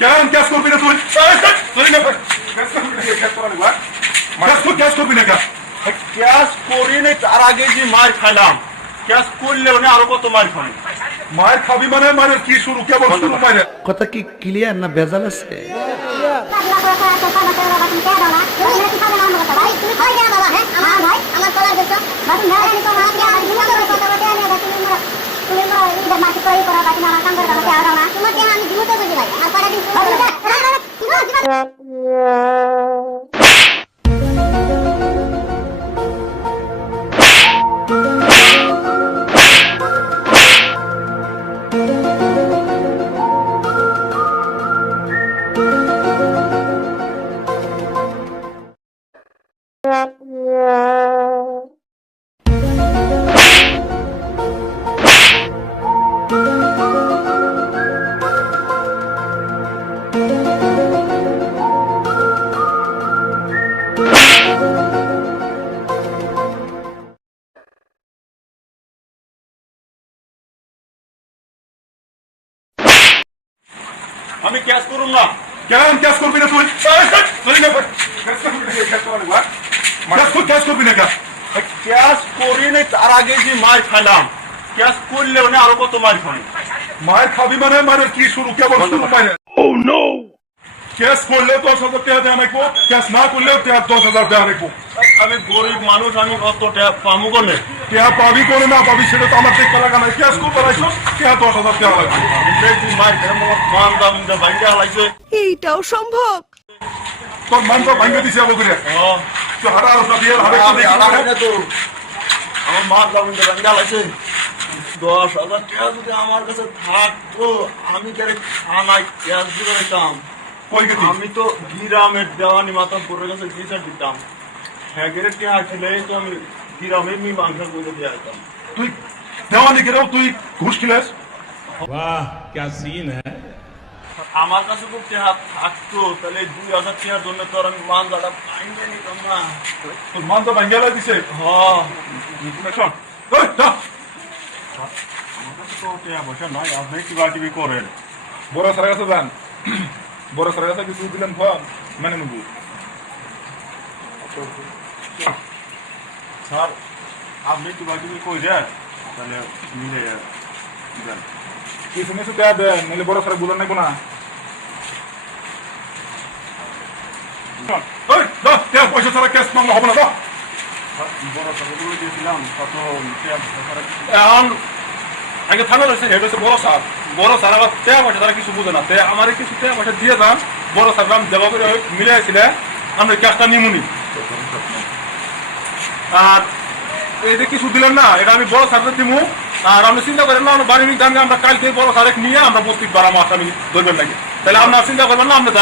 কেন ক্যাশ করবি না তুই? ক্যাশ করবি না কেন? ক্যাশ করিনি, তার আগে যে মার খাইলাম। ক্যাশ করলে মানে আরো কত মার খাই। মায়ের খাবি মানে মানে কি শুরু কেবল শুরু মায়ের কথা কি ক্লিয়ার না ভেজাল আছে? আমি ক্যাশ করুন না। কেন ক্যাশ করবি না তুই? ক্যাশ করবি না কেন? ক্যাশ করিনি, তার আগে যে মার খাইলাম। ক্যাশ করলে মানে আরো কত মার খাই। মায়ের খাবি মানে মানে কি শুরু কেবল শুরু মায়ের ক্যাশ করলে 10,000 টাকা দেওয়া রাখবো, ক্যাশ না করলেও 10,000 দেওয়া রাখবো। আমি গরিব মানুষ, আমি কত টাকা পাবো বলে? টাকা পাবি করে না পাবি সেটা তো আমার দেখতে লাগা নাই। ক্যাশ করতে রাখছো, টাকা 10,000 দেওয়া লাগবে। মার খেয়ে মান দাম ভাইয়া হালাইছে। এইটাও সম্ভব? তোর মান তো ভাঙ্গে দিছে আবু করে। তুই হারা আলোচনা দিয়ে হারে তো দেখি আমার মান দাম ভাইয়া হালাইছে। 10,000 টাকা যদি আমার কাছে থাকতো, আমি কেন খানায় ক্যাশ দিয়ে রাখতাম। কই গেছি আমি তো গ্রামের দেওয়ানি মাথা পরে কাছে বিচার দিতাম। হ্যাঁ গেলে টিয়া খেলে তো আমি গ্রামের মীমাংসা করে দিয়ে আসতাম। তুই দেওয়ানি গেলেও তুই ঘুষ খিলাস। वाह क्या सीन है। আমার কাছে তো টিয়া থাকতো, তাহলে 2,000 টাকার জন্য তো আর আমি মান দাদা পাইনি নিতাম না। তোর মান তো ভাঙ্গে লাই দিছে। হ্যাঁ, শোন ওই যা আমার কাছে তো টিয়া পয়সা নাই, আপনি কিবা কিবি করেন। বড় স্যারের কাছে যান, বড় স্যারের কাছে কিছু দিলেন ফোন মানে নেবো। স্যার আপনি কিবা কিবি কইছেন, তাহলে মিলে দেন। কিছু কিছু টাকা দেন, নাহলে বড় স্যার বলেন নাইবো না। ওই যা, টাকা পয়সা ছাড়া ক্যাশ মামলা হবে না যা। বড় স্যারগুলো দিয়েছিলাম, কত টিয়া পয়সা এখন আগে থানা রয়েছে, হেড হচ্ছে বড় স্যার। বড় স্যার আবার টাকা পয়সা তারা কিছু বুঝে না। আমার কিছু টাকা পয়সা দিয়ে যান, বড় স্যার আমি দেওয়া করে মিলে আসছিলে আমরা ক্যাশটা নিমুনি। আর এই যে কিছু দিলেন না, এটা আমি বড় স্যারকে দিমু। আর আপনি চিন্তা করেন না, আমরা বাড়ির দামে আমরা কালকে বড় স্যার নিয়ে আমরা বস্তিক বাড়াবো আসামি ধরবেন নাকি, তাহলে আপনার চিন্তা করবেন না, আমরা